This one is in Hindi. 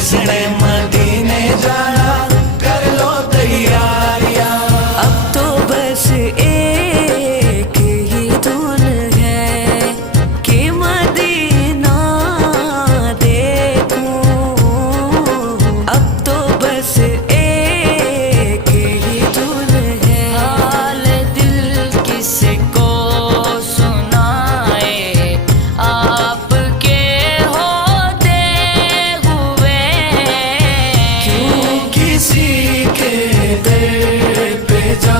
जिसने मदीने जाना कर लो तैयारियां। अब तो बस एक ही धुन है कि मदीना देखूं। अब तो बस एक ही धुन है। हाल दिल किसको सुनाए आपके होते हुए। क्यों किसी के दर पे जा